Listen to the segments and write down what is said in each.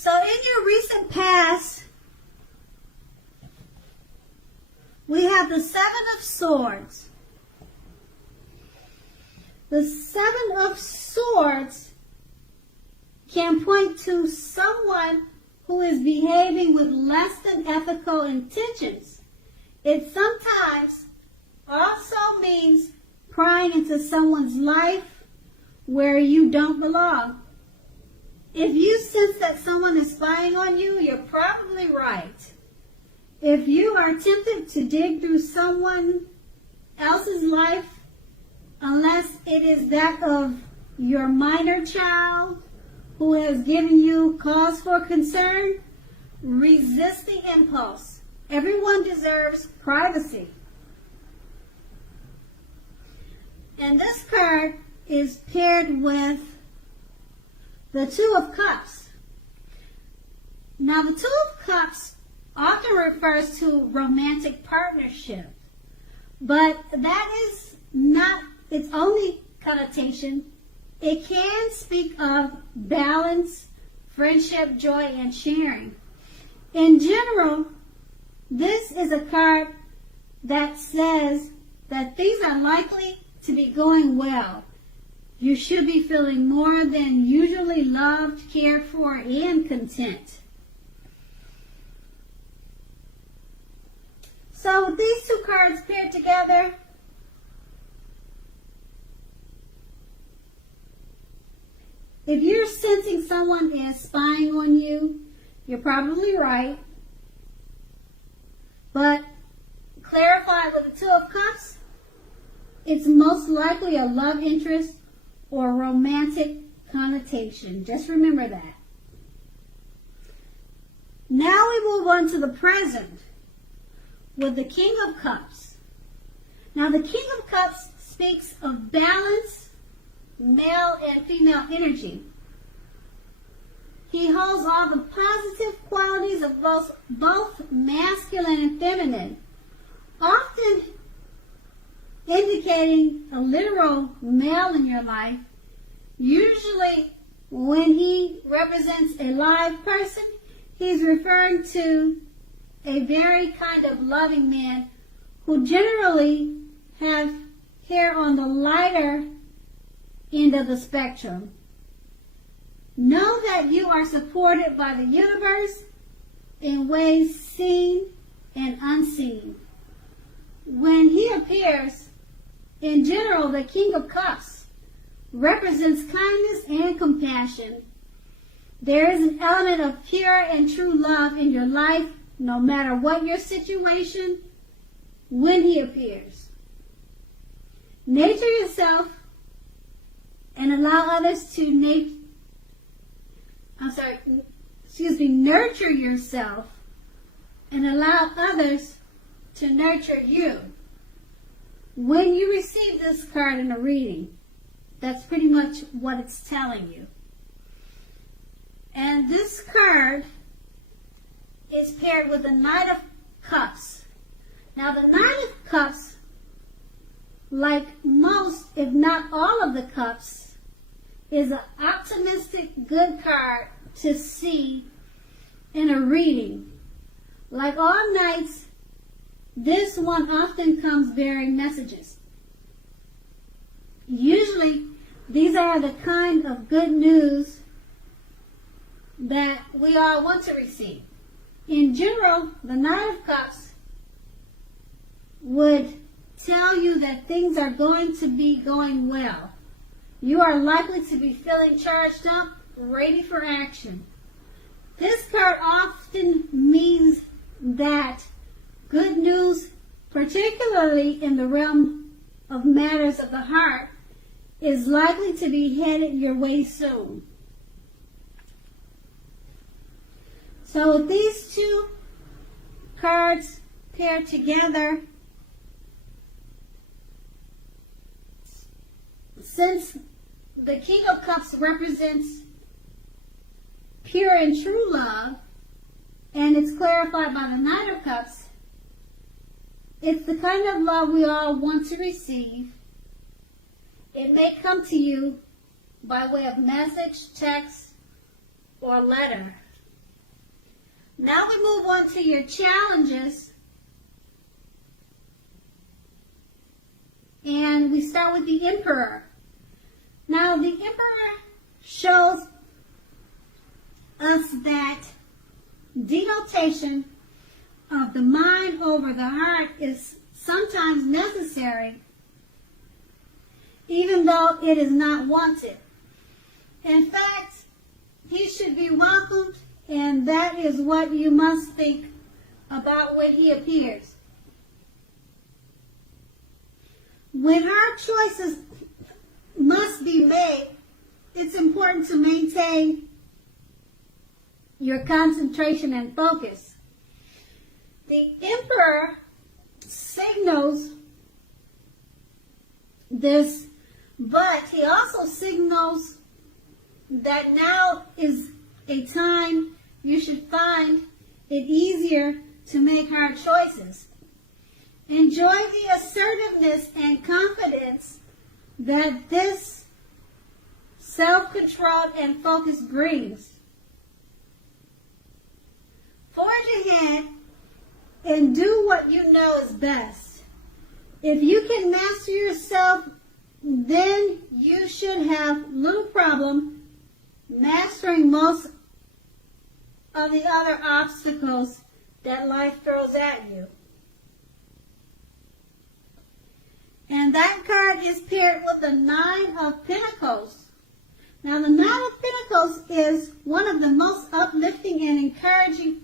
So in your recent past, we have the Seven of Swords. The Seven of Swords can point to someone who is behaving with less than ethical intentions. It sometimes also means prying into someone's life where you don't belong. If you sense that someone is spying on you, you're probably right. If you are tempted to dig through someone else's life, unless it is that of your minor child who has given you cause for concern, resist the impulse. Everyone deserves privacy. And this card is paired with the Two of Cups. Now, the Two of Cups often refers to romantic partnership, but that is not its only connotation. It can speak of balance, friendship, joy, and sharing. In general, this is a card that says that things are likely to be going well. You should be feeling more than usually loved, cared for, and content. So with these two cards paired together, if you're sensing someone is spying on you, you're probably right. But clarify with the Two of Cups, it's most likely a love interest or romantic connotation. Just remember that. Now we move on to the present with the King of Cups. Now the King of Cups speaks of balance, male and female energy. He holds all the positive qualities of both masculine and feminine, often indicating a literal male in your life. Usually when he represents a live person, he's referring to a very kind of loving man who generally have hair on the lighter end of the spectrum. Know that you are supported by the universe in ways seen and unseen. When he appears, in general, the King of Cups represents kindness and compassion. There is an element of pure and true love in your life, no matter what your situation, when he appears. Nurture yourself and allow others to nurture yourself and allow others to nurture you. When you receive this card in a reading, that's pretty much what it's telling you. And this card is paired with the Knight of Cups. Now the Knight of Cups, like most, if not all of the cups, is an optimistic, good card to see in a reading. Like all knights, this one often comes bearing messages. Usually, these are the kind of good news that we all want to receive. In general, the Knight of Cups would tell you that things are going to be going well. You are likely to be feeling charged up, ready for action. This card often means that good news, particularly in the realm of matters of the heart, is likely to be headed your way soon. So with these two cards paired together, since the King of Cups represents pure and true love, and it's clarified by the Knight of Cups, it's the kind of love we all want to receive. It may come to you by way of message, text, or letter. Now we move on to your challenges. And we start with the Emperor. Now the Emperor shows us that denotation of the mind over the heart is sometimes necessary, even though it is not wanted. In fact, he should be welcomed, and that is what you must think about when he appears. When hard choices must be made, it's important to maintain your concentration and focus. The Emperor signals this, but he also signals that now is a time you should find it easier to make hard choices. Enjoy the assertiveness and confidence that this self-control and focus brings. Forge ahead and do what you know is best. If you can master yourself, then you should have little problem mastering most of the other obstacles that life throws at you. And that card is paired with the Nine of Pentacles. Now the Nine of Pentacles is one of the most uplifting and encouraging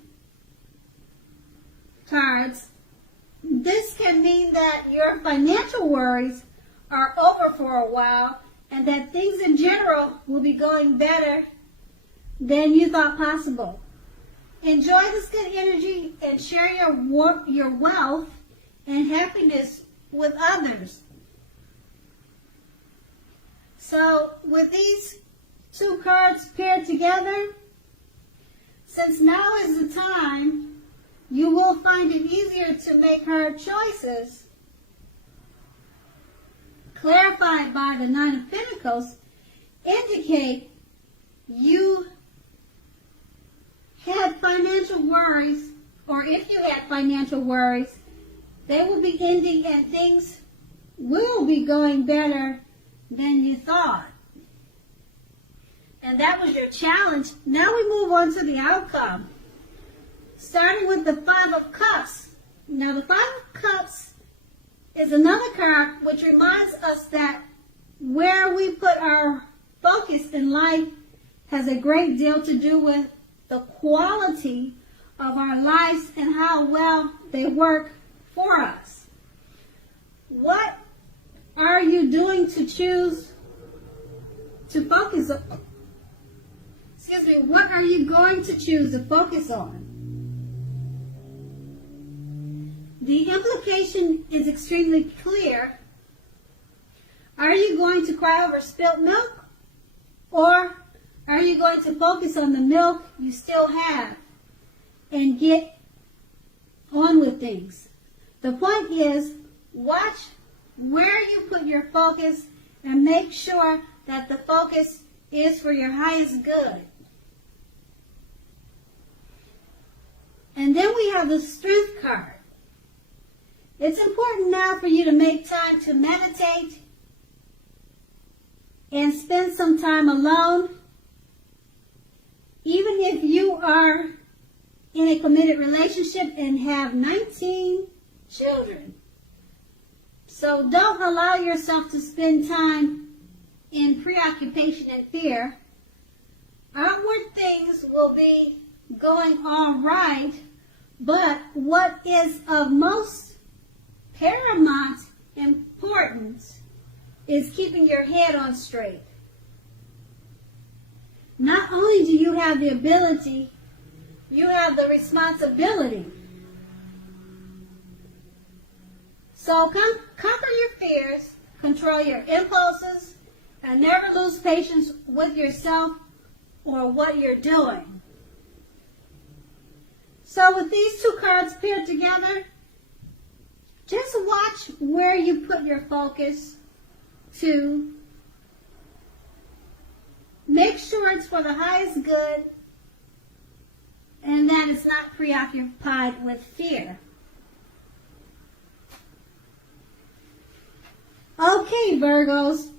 cards. This can mean that your financial worries are over for a while and that things in general will be going better than you thought possible. Enjoy this good energy and share your wealth and happiness with others. So with these two cards paired together, since now is the time, you will find it easier to make hard choices. Clarified by the Nine of Pentacles, indicate you had financial worries, or if you had financial worries, they will be ending and things will be going better than you thought. And that was your challenge. Now we move on to the outcome. Starting with the Five of Cups. Now the Five of Cups is another card which reminds us that where we put our focus in life has a great deal to do with the quality of our lives and how well they work for us. What are you doing to choose to focus on? What are you going to choose to focus on? The implication is extremely clear. Are you going to cry over spilt milk? Or are you going to focus on the milk you still have and get on with things? The point is, watch where you put your focus and make sure that the focus is for your highest good. And then we have the Strength card. It's important now for you to make time to meditate and spend some time alone, even if you are in a committed relationship and have 19 children. So don't allow yourself to spend time in preoccupation and fear. Outward things will be going all right, but what is of most paramount importance is keeping your head on straight. Not only do you have the ability, you have the responsibility. So conquer your fears, control your impulses, and never lose patience with yourself or what you're doing. So with these two cards paired together, just watch where you put your focus to. Make sure it's for the highest good and that it's not preoccupied with fear. Okay, Virgos,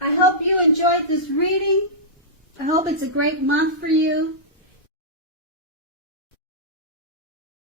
I hope you enjoyed this reading. I hope it's a great month for you.